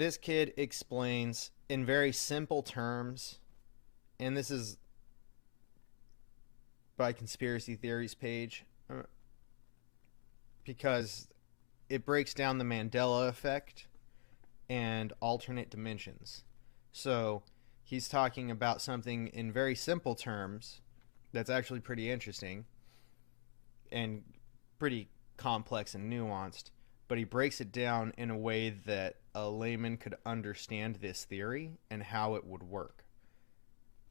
this kid explains in very simple terms, and this is by Conspiracy Theories page, because it breaks down the Mandela effect and alternate dimensions. So he's talking about something in very simple terms that's actually pretty interesting and pretty complex and nuanced, but he breaks it down in a way that a layman could understand this theory and how it would work.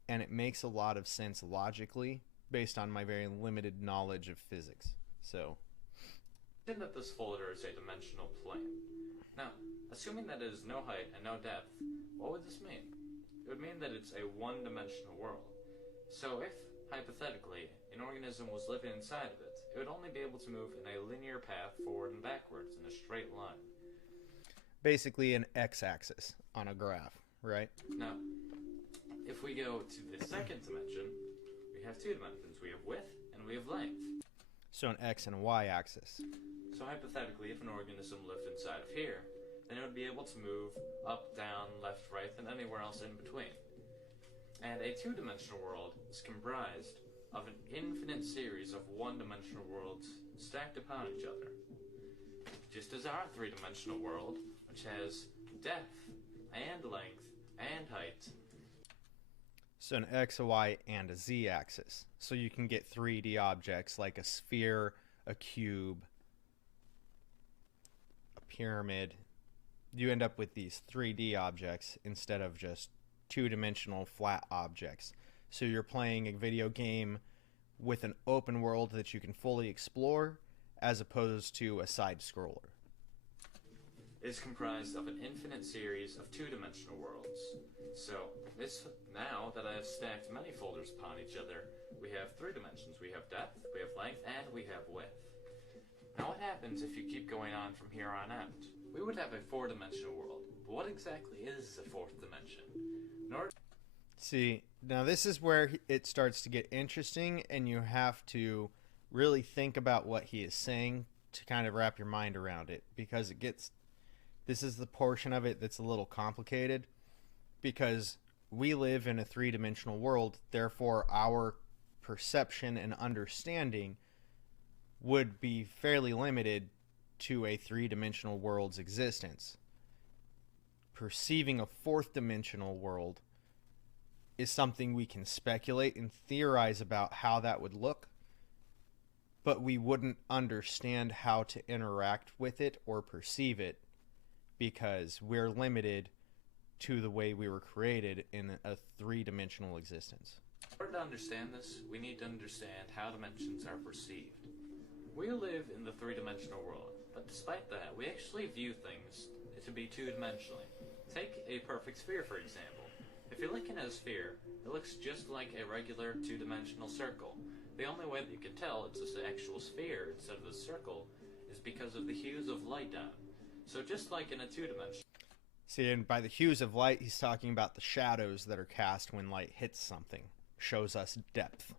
And it makes a lot of sense logically based on my very limited knowledge of physics. So, Assume that this folder is a dimensional plane. Now, assuming that it is no height and no depth, what would this mean? It would mean that it's a one-dimensional world. So if, hypothetically, an organism was living inside of it, it would only be able to move in a linear path forward and backwards in a straight line. basically an x-axis on a graph, right? Now, if we go to the second dimension, we have two dimensions. We have width and we have length. So an x and a y-axis. So hypothetically, if an organism lived inside of here, then it would be able to move up, down, left, right, and anywhere else in between. And a two-dimensional world is comprised of an infinite series of one-dimensional worlds stacked upon each other. Just as our three-dimensional world, which has depth and length and height. So an x, a y, and a z-axis. So you can get 3D objects like a sphere, a cube, a pyramid. You end up with these 3D objects instead of just two-dimensional flat objects. So you're playing a video game with an open world that you can fully explore as opposed to a side-scroller. Is comprised of an infinite series of two-dimensional worlds. So, now that I have stacked many folders upon each other, we have three dimensions. We have depth, we have length, and we have width. Now what happens if you keep going on from here on out? We would have a four-dimensional world, but what exactly is a fourth dimension? See, now this is where it starts to get interesting, and you have to really think about what he is saying to kind of wrap your mind around it, because this is the portion of it that's a little complicated, because we live in a three-dimensional world, therefore our perception and understanding would be fairly limited to a three-dimensional world's existence. Perceiving a fourth-dimensional world is something we can speculate and theorize about how that would look, but we wouldn't understand how to interact with it or perceive it because we're limited to the way we were created in a three-dimensional existence. In order to understand this, we need to understand how dimensions are perceived. We live in the three-dimensional world, but despite that, we actually view things to be two-dimensionally. Take a perfect sphere, for example. If you're looking at a sphere, it looks just like a regular two-dimensional circle. The only way that you can tell it's an actual sphere instead of a circle is because of the hues of light on it. So just like in a two-dimensional. See, and by the hues of light, he's talking about the shadows that are cast when light hits something. Shows us depth.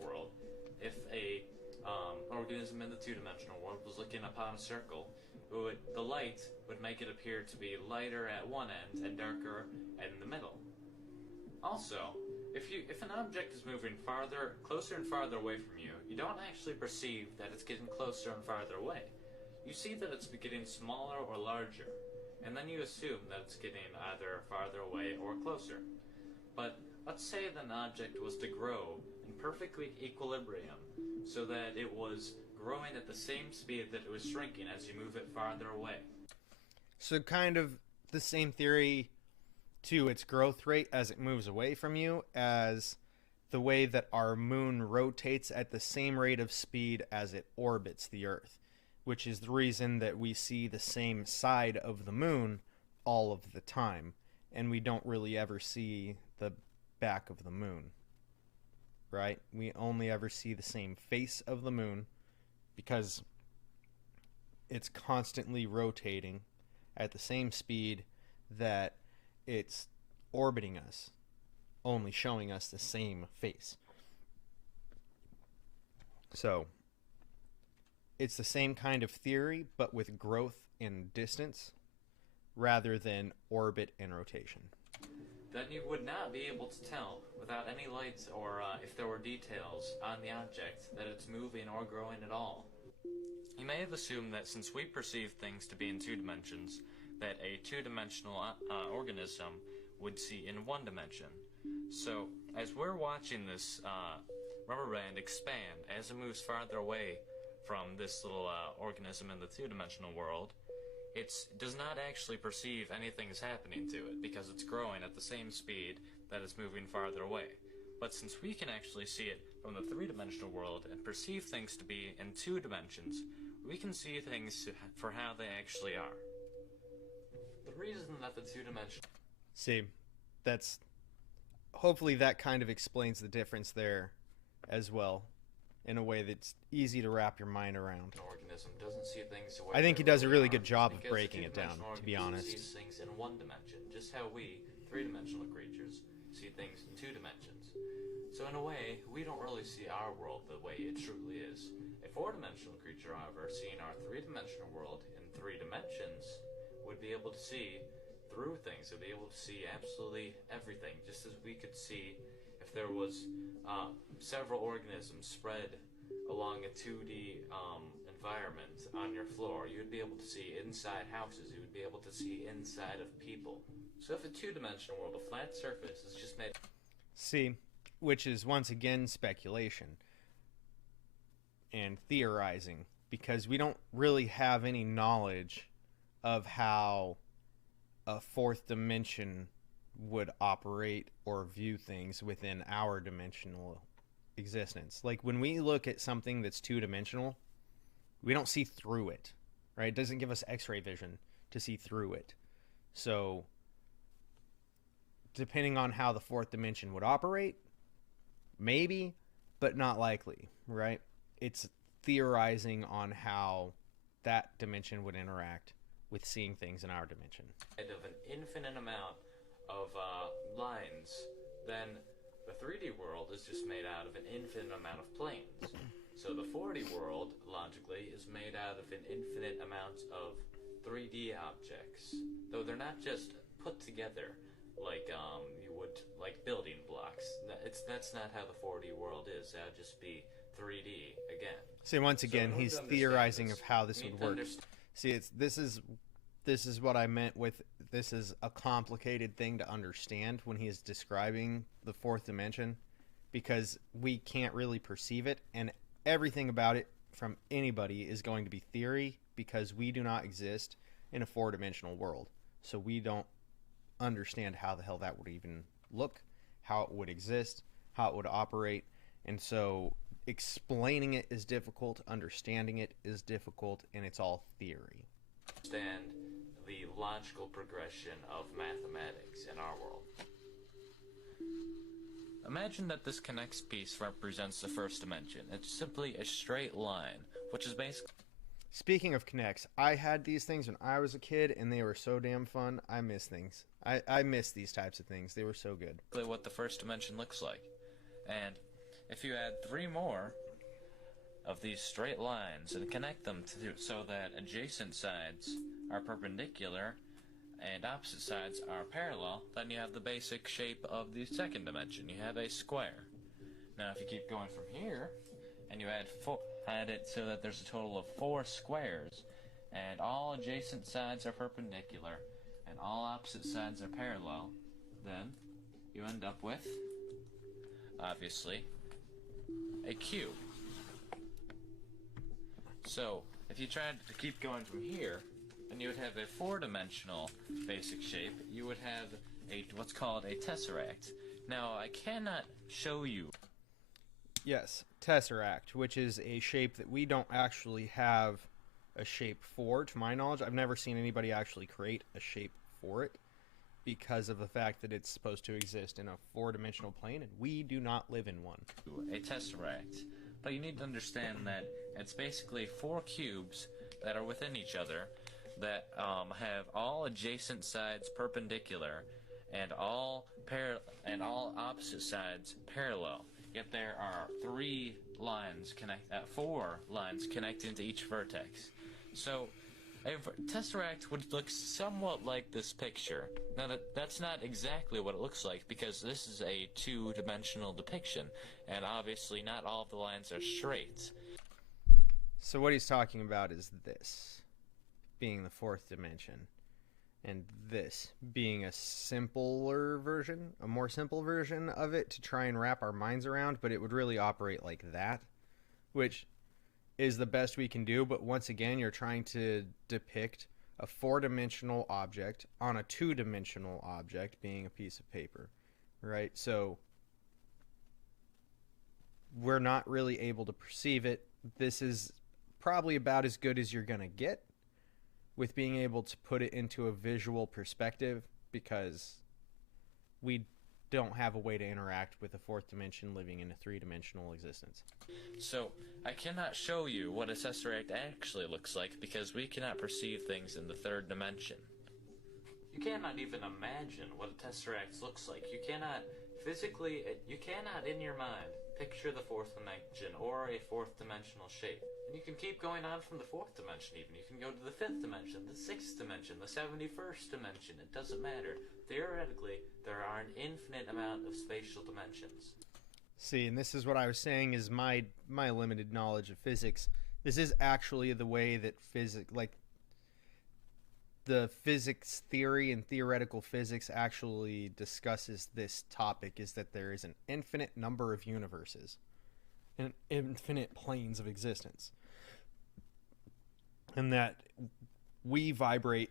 World. If a organism in the two-dimensional world was looking upon a circle, the light would make it appear to be lighter at one end and darker in the middle. Also, if an object is moving closer and farther away from you, you don't actually perceive that it's getting closer and farther away. You see that it's getting smaller or larger, and then you assume that it's getting either farther away or closer. But let's say that an object was to grow in perfect equilibrium, so that it was growing at the same speed that it was shrinking as you move it farther away. So kind of the same theory to its growth rate as it moves away from you as the way that our moon rotates at the same rate of speed as it orbits the Earth, which is the reason that we see the same side of the moon all of the time, and we don't really ever see the back of the moon, right? We only ever see the same face of the moon because it's constantly rotating at the same speed that it's orbiting us, only showing us the same face. So it's the same kind of theory, but with growth in distance. rather than orbit and rotation. Then you would not be able to tell, without any lights or if there were details on the object, that it's moving or growing at all. You may have assumed that since we perceive things to be in 2 dimensions, that a 2-dimensional organism would see in 1 dimension. So, as we're watching this rubber band expand as it moves farther away from this little organism in the 2-dimensional world, it does not actually perceive anything is happening to it because it's growing at the same speed that it's moving farther away. But since we can actually see it from the 3-dimensional world and perceive things to be in 2 dimensions, we can see things for how they actually are. The reason that the 2-dimensional... See, that's... hopefully that kind of explains the difference there as well, in a way that's easy to wrap your mind around. Organism doesn't see things the way I think he does a really good job of because breaking it down, to be honest. Sees things in 1 dimension, just how we, 3-dimensional creatures, see things in 2 dimensions. So in a way, we don't really see our world the way it truly is. A 4-dimensional creature, however, seeing our 3-dimensional world in 3 dimensions, would be able to see through things. Would be able to see absolutely everything, just as we could see if there was several organisms spread along a 2D environment on your floor. You would be able to see inside houses. You would be able to see inside of people. So if a 2-dimensional world, a flat surface, is just made... See, which is once again speculation and theorizing, because we don't really have any knowledge of how a 4th dimension would operate or view things within our dimensional existence. Like when we look at something that's 2-dimensional, we don't see through it, right? It doesn't give us x-ray vision to see through it. So depending on how the 4th dimension would operate, maybe, but not likely, right? It's theorizing on how that dimension would interact with seeing things in our dimension. Of an infinite amount of lines, then the 3D world is just made out of an infinite amount of planes. So the 4D world, logically, is made out of an infinite amount of 3D objects. Though they're not just put together like you would, like building blocks. That's not how the 4D world is. That would just be 3D again. See, once again, he's theorizing of how this would work. See, this is what I meant with this is a complicated thing to understand when he is describing the 4th dimension, because we can't really perceive it, and everything about it from anybody is going to be theory, because we do not exist in a 4-dimensional world. So we don't understand how the hell that would even look, how it would exist, how it would operate, and so explaining it is difficult, understanding it is difficult, and it's all theory. Understand the logical progression of mathematics in our world. Imagine that this connects piece represents the 1st dimension. It's simply a straight line, which is basically... Speaking of connects, I had these things when I was a kid, and they were so damn fun. I miss things. I miss these types of things. They were so good. What the 1st dimension looks like. And if you add 3 more of these straight lines and connect them so that adjacent sides are perpendicular and opposite sides are parallel, then you have the basic shape of the 2nd dimension. You have a square. Now if you keep going from here and you add it so that there's a total of 4 squares, and all adjacent sides are perpendicular and all opposite sides are parallel, then you end up with, obviously, a cube. So if you tried to keep going from here, then you would have a 4-dimensional basic shape. You would have what's called a tesseract. Now I cannot show you. Yes, tesseract, which is a shape that we don't actually have a shape for, to my knowledge. I've never seen anybody actually create a shape for it, because of the fact that it's supposed to exist in a 4-dimensional plane, and we do not live in one. A tesseract. But you need to understand that it's basically 4 cubes that are within each other that have all adjacent sides perpendicular and all opposite sides parallel. Yet there are 4 lines connecting to each vertex. So A tesseract would look somewhat like this picture. Now, that's not exactly what it looks like, because this is a two-dimensional depiction, and obviously not all of the lines are straight. So what he's talking about is this being the fourth dimension, and this being a simpler version, a more simple version of it to try and wrap our minds around, but it would really operate like that, which is the best we can do. But once again, you're trying to depict a four-dimensional object on a two-dimensional object being a piece of paper, right? So we're not really able to perceive it. This is probably about as good as you're going to get with being able to put it into a visual perspective, because we don't have a way to interact with a fourth dimension living in a three-dimensional existence. So, I cannot show you what a tesseract actually looks like because we cannot perceive things in the third dimension. You cannot even imagine what a tesseract looks like. You cannot physically, you cannot in your mind picture the fourth dimension or a fourth dimensional shape. And you can keep going on from the fourth dimension even. You can go to the fifth dimension, the sixth dimension, the 71st dimension. It doesn't matter. Theoretically, there are an infinite amount of spatial dimensions. See, and this is what I was saying is my limited knowledge of physics. This is actually the way that the physics theory and theoretical physics actually discusses this topic, is that there is an infinite number of universes and infinite planes of existence, and that we vibrate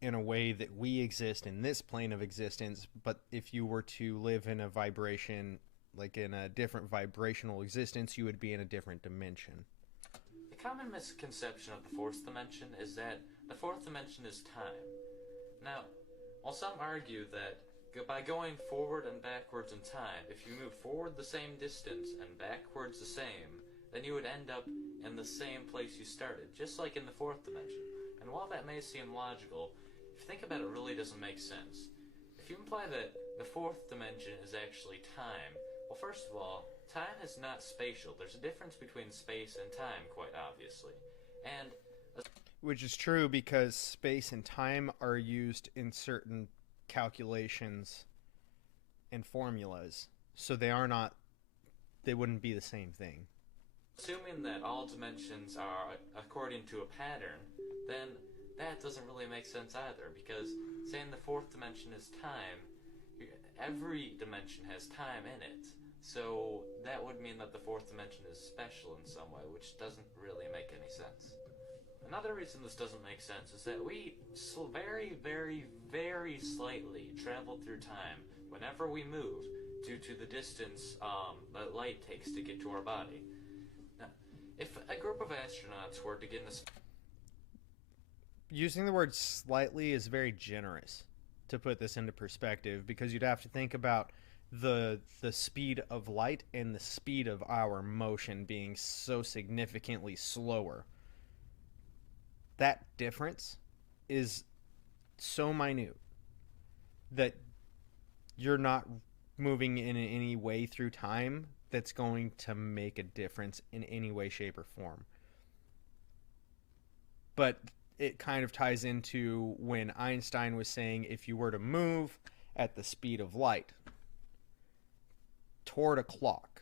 in a way that we exist in this plane of existence, but if you were to live in a vibration, like in a different vibrational existence, you would be in a different dimension. The common misconception of the fourth dimension is that the fourth dimension is time. Now, while some argue that by going forward and backwards in time, if you move forward the same distance and backwards the same, then you would end up in the same place you started, just like in the fourth dimension. And while that may seem logical, if you think about it, it really doesn't make sense. If you imply that the fourth dimension is actually time, well, first of all, time is not spatial. There's a difference between space and time, quite obviously. And which is true, because space and time are used in certain calculations and formulas, so they wouldn't be the same thing. Assuming that all dimensions are according to a pattern, then that doesn't really make sense either, because saying the fourth dimension is time, every dimension has time in it, so that would mean that the fourth dimension is special in some way, which doesn't really make any sense. Another reason this doesn't make sense is that we very, very, very slightly travel through time whenever we move due to the distance that light takes to get to our body. Now, if a group of astronauts were to get in a... Using the word slightly is very generous to put this into perspective, because you'd have to think about the speed of light and the speed of our motion being so significantly slower. That difference is so minute that you're not moving in any way through time that's going to make a difference in any way, shape, or form. But it kind of ties into when Einstein was saying if you were to move at the speed of light toward a clock,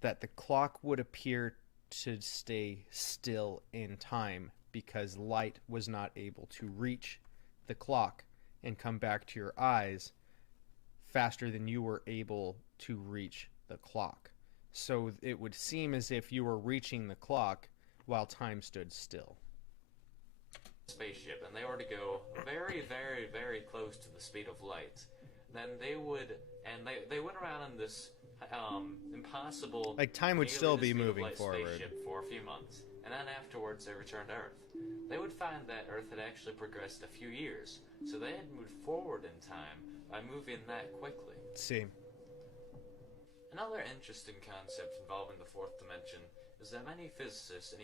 that the clock would appear to stay still in time, because light was not able to reach the clock and come back to your eyes faster than you were able to reach the clock. So it would seem as if you were reaching the clock while time stood still. Spaceship, and they were to go very, very, very close to the speed of light, then they would, and they went around in this impossible, like time would still be moving forward spaceship for a few months, and then afterwards they returned to Earth. They would find that Earth had actually progressed a few years, so they had moved forward in time by moving that quickly. See, another interesting concept involving the fourth dimension is that many physicists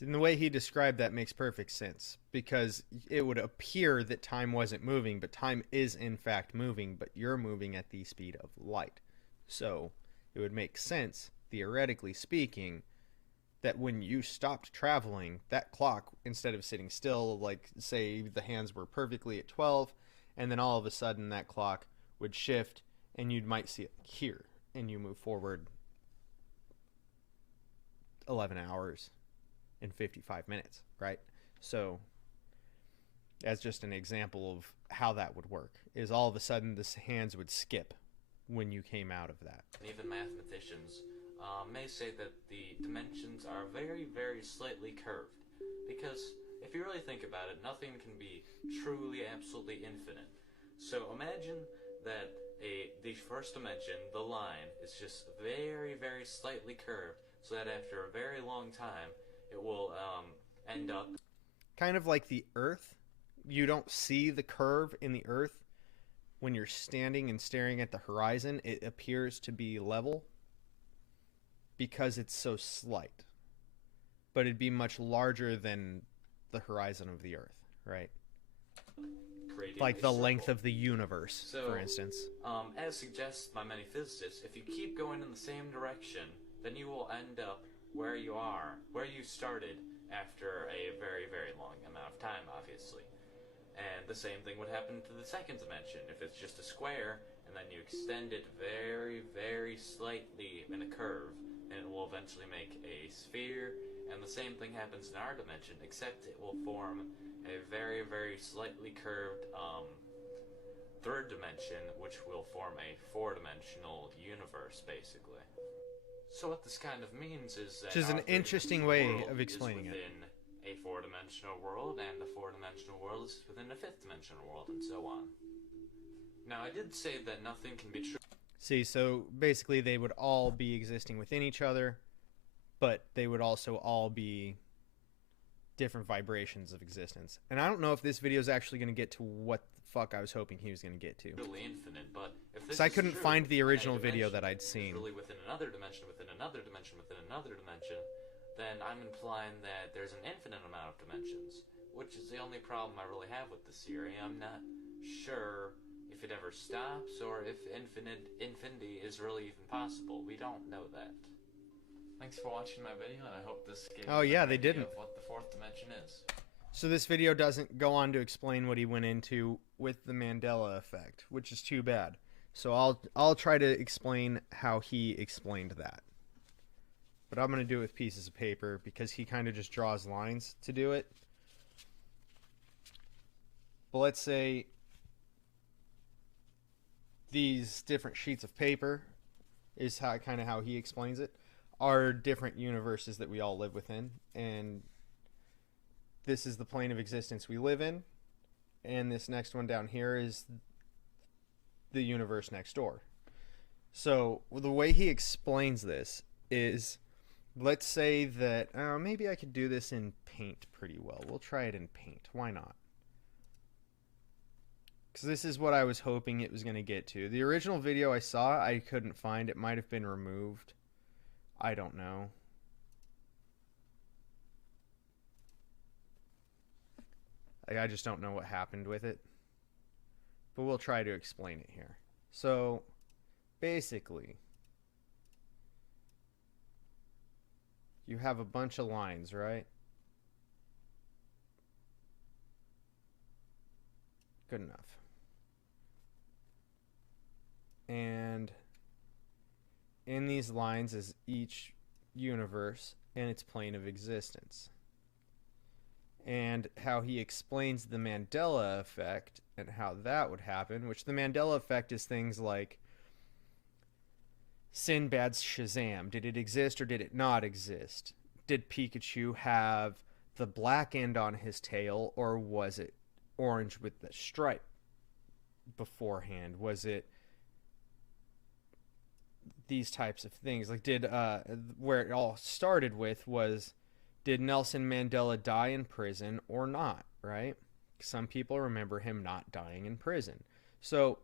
and the way he described that makes perfect sense, because it would appear that time wasn't moving, but time is in fact moving, but you're moving at the speed of light. So it would make sense, theoretically speaking, that when you stopped traveling, that clock, instead of sitting still, like say the hands were perfectly at 12, and then all of a sudden that clock would shift and you might see it here, and you move forward 11 hours and 55 minutes, right? So as just an example of how that would work, is all of a sudden the hands would skip when you came out of that. Even mathematicians may say that the dimensions are very, very slightly curved. Because if you really think about it, nothing can be truly, absolutely infinite. So imagine that the first dimension, the line, is just very, very slightly curved, so that after a very long time, it will end up kind of like the Earth. You don't see the curve in the Earth when you're standing and staring at the horizon. It appears to be level because it's so slight, but it'd be much larger than the horizon of the Earth, right? Like the length of the universe, so, for instance. As suggested by many physicists, if you keep going in the same direction, then you will end up where you started after a very, very long amount of time, obviously. And the same thing would happen to the second dimension. If it's just a square, and then you extend it very, very slightly in a curve, and it will eventually make a sphere. And the same thing happens in our dimension, except it will form a very, very slightly curved third dimension, which will form a four-dimensional universe, basically. So what this kind of means is that which is an interesting way of explaining it. Within a four-dimensional world, and the four-dimensional world is within a fifth-dimensional world, and so on. Now, I did say that nothing can be true. See, so basically they would all be existing within each other, but they would also all be different vibrations of existence. And I don't know if this video is actually going to get to what the fuck I was hoping he was going to get to. Really infinite, but if this because I couldn't true, find the original a video dimension that I'd seen. is really within another dimension, within another dimension, within another dimension, then I'm implying that there's an infinite amount of dimensions, which is the only problem I really have with this theory. I'm not sure if it ever stops, or if infinity is really even possible. We don't know that. Thanks for watching my video, and I hope this gave you an idea of what the fourth dimension is. So this video doesn't go on to explain what he went into with the Mandela effect, which is too bad. So I'll try to explain how he explained that. But I'm going to do it with pieces of paper because he kind of just draws lines to do it. But let's say these different sheets of paper is how he explains it, are different universes that we all live within, and this is the plane of existence we live in, and this next one down here is the universe next door. So the way he explains this is, let's say that maybe I could do this in paint pretty well. We'll try it in paint. Why not? Because this is what I was hoping it was going to get to. The original video I saw, I couldn't find. It might have been removed. I don't know. I just don't know what happened with it. But we'll try to explain it here. So, basically, you have a bunch of lines, right? Good enough. And in these lines is each universe and its plane of existence. And how he explains the Mandela effect and how that would happen, which the Mandela effect is things like Sinbad's Shazam. Did it exist or did it not exist? Did Pikachu have the black end on his tail, or was it orange with the stripe beforehand? Was it these types of things? Like, where it all started with was, did Nelson Mandela die in prison or not, right? Some people remember him not dying in prison. So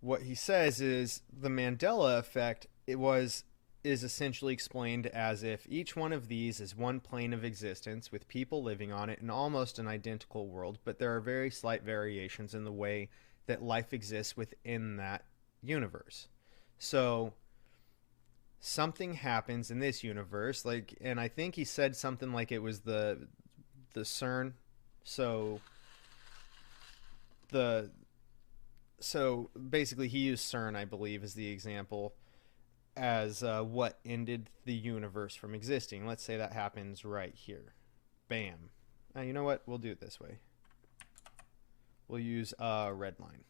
what he says is the Mandela effect is essentially explained as if each one of these is one plane of existence with people living on it in almost an identical world, but there are very slight variations in the way that life exists within that universe. So something happens in this universe, like, and I think he said something like it was the CERN. So the so basically he used CERN, I believe, as the example as what ended the universe from existing. Let's say that happens right here. Bam. You know what? We'll do it this way. We'll use a red line.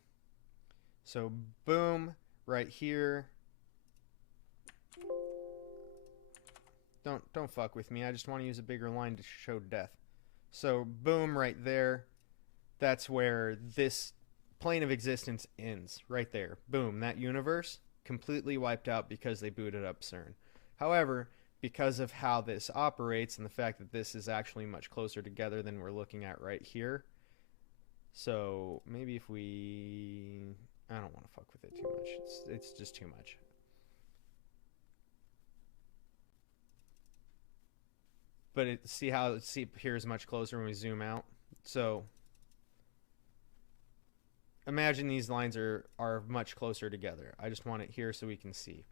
So boom, right here. Don't fuck with me. I just want to use a bigger line to show death. So boom, right there. That's where this plane of existence ends. Right there. Boom. That universe completely wiped out because they booted up CERN. However, because of how this operates and the fact that this is actually much closer together than we're looking at right here. So maybe if we... I don't want to fuck with it too much. It's just too much. But see how it appears much closer when we zoom out? So imagine these lines are much closer together. I just want it here so we can see.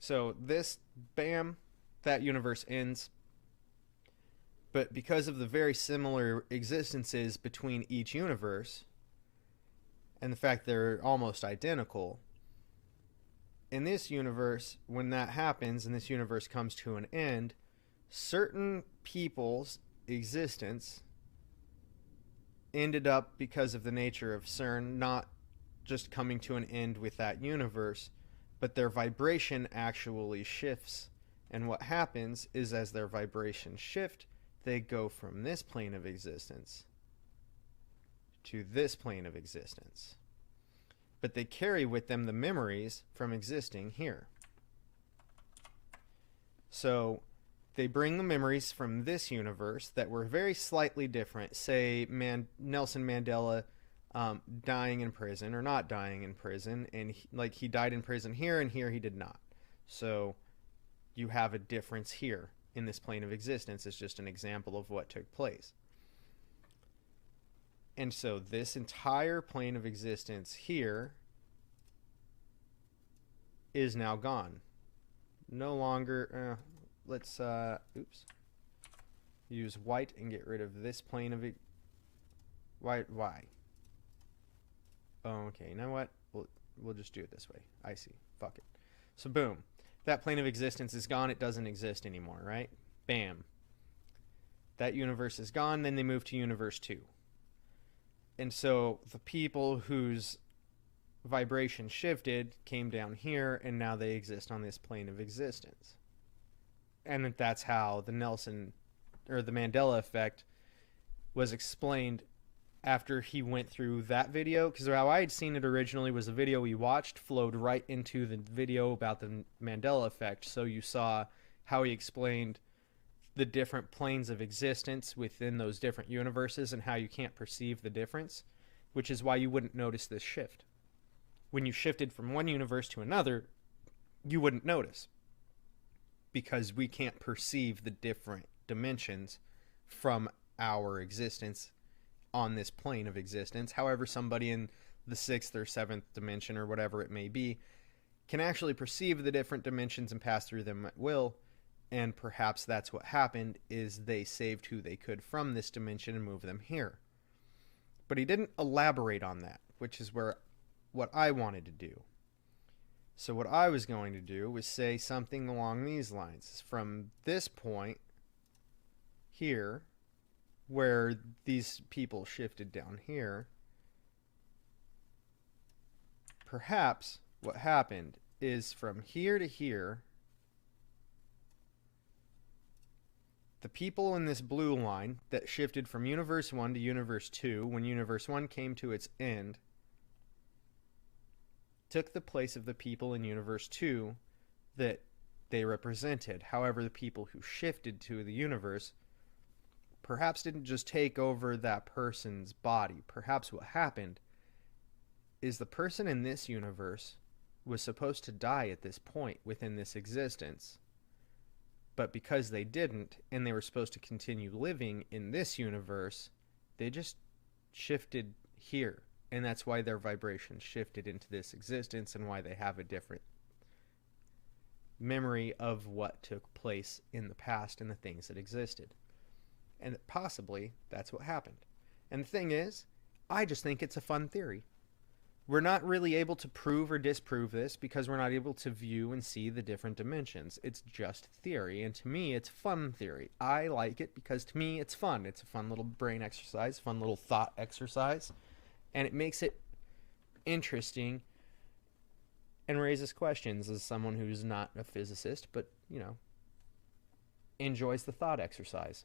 So this, bam, that universe ends. But because of the very similar existences between each universe, and the fact they're almost identical, in this universe, when that happens and this universe comes to an end, certain people's existence ended up, because of the nature of CERN, not just coming to an end with that universe, but their vibration actually shifts. And what happens is, as their vibrations shift, they go from this plane of existence to this plane of existence. But they carry with them the memories from existing here. So they bring the memories from this universe that were very slightly different. Say Nelson Mandela dying in prison or not dying in prison, and he died in prison here, and here he did not. So you have a difference here in this plane of existence. It's just an example of what took place. And so this entire plane of existence here is now gone. No longer... let's use white and get rid of this plane of white. Why? Oh, okay. You know what? We'll just do it this way. I see. Fuck it. So boom, that plane of existence is gone. It doesn't exist anymore, right? Bam. That universe is gone. Then they move to universe 2. And so the people whose vibration shifted came down here, and now they exist on this plane of existence. And that's how the Mandela effect was explained after he went through that video. Because how I had seen it originally was a video we watched flowed right into the video about the Mandela effect. So you saw how he explained the different planes of existence within those different universes and how you can't perceive the difference, which is why you wouldn't notice this shift. When you shifted from one universe to another, you wouldn't notice, because we can't perceive the different dimensions from our existence on this plane of existence. However, somebody in the 6th or 7th dimension, or whatever it may be, can actually perceive the different dimensions and pass through them at will. And perhaps that's what happened, is they saved who they could from this dimension and moved them here. But he didn't elaborate on that, which is what I wanted to do. So what I was going to do was say something along these lines. From this point here, where these people shifted down here, perhaps what happened is from here to here, the people in this blue line that shifted from Universe 1 to Universe 2, when Universe 1 came to its end, took the place of the people in Universe 2 that they represented. However, the people who shifted to the universe perhaps didn't just take over that person's body. Perhaps what happened is the person in this universe was supposed to die at this point within this existence. But because they didn't, and they were supposed to continue living in this universe, they just shifted here. And that's why their vibration shifted into this existence, and why they have a different memory of what took place in the past and the things that existed. And possibly that's what happened. And the thing is, I just think it's a fun theory. We're not really able to prove or disprove this because we're not able to view and see the different dimensions. It's just theory, and to me, it's fun theory. I like it because to me, it's fun. It's a fun little brain exercise, fun little thought exercise, and it makes it interesting and raises questions as someone who's not a physicist, but, enjoys the thought exercise.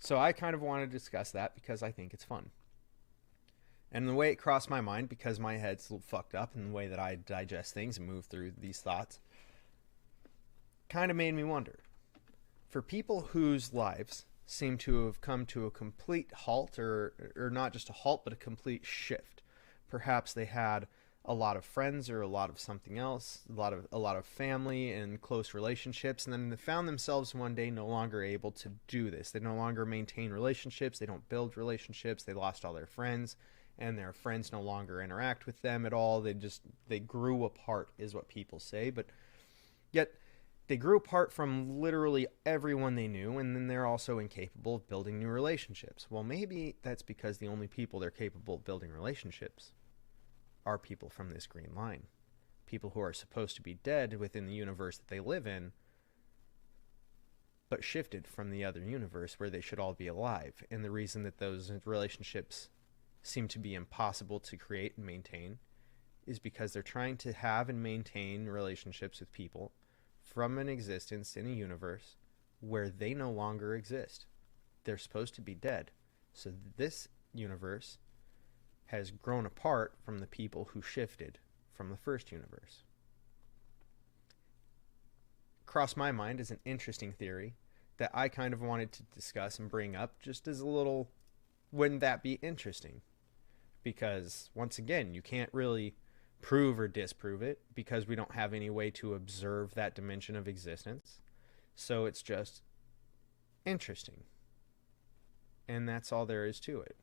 So I kind of want to discuss that because I think it's fun. And the way it crossed my mind, because my head's a little fucked up in the way that I digest things and move through these thoughts, kind of made me wonder. For people whose lives seem to have come to a complete halt, or not just a halt, but a complete shift. Perhaps they had a lot of friends or a lot of something else, a lot of family and close relationships, and then they found themselves one day no longer able to do this. They no longer maintain relationships, they don't build relationships, they lost all their friends, and their friends no longer interact with them at all. They grew apart is what people say, but yet they grew apart from literally everyone they knew, and then they're also incapable of building new relationships. Well, maybe that's because the only people they're capable of building relationships are people from this green line. People who are supposed to be dead within the universe that they live in, but shifted from the other universe where they should all be alive. And the reason that those relationships seem to be impossible to create and maintain is because they're trying to have and maintain relationships with people from an existence in a universe where they no longer exist. They're supposed to be dead. So this universe has grown apart from the people who shifted from the first universe. Crossed my mind as an interesting theory that I kind of wanted to discuss and bring up just as a little, wouldn't that be interesting? Because, once again, you can't really prove or disprove it because we don't have any way to observe that dimension of existence. So it's just interesting. And that's all there is to it.